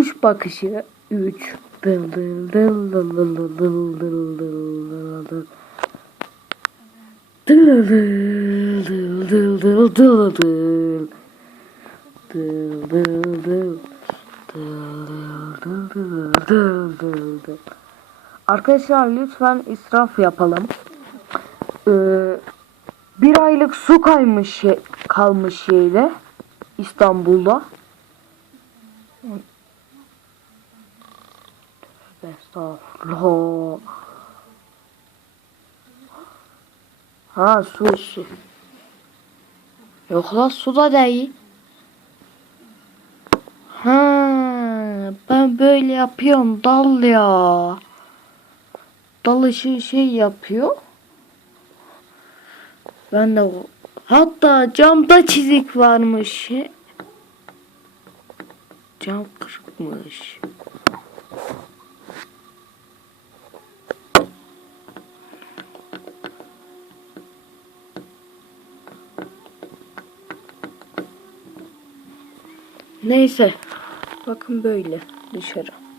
Kuş bakışı 3. Arkadaşlar lütfen israf yapalım. Ee, bir aylık su kaymış kalmış şeyde İstanbul'da. Estağfurullah. Ha su su. Yok lan su da değil. Ha ben böyle yapıyorum dal ya. Dalışı şey yapıyor. Ben de o- hatta camda çizik varmış. Cam kırıkmış. Neyse. Bakın böyle dışarı.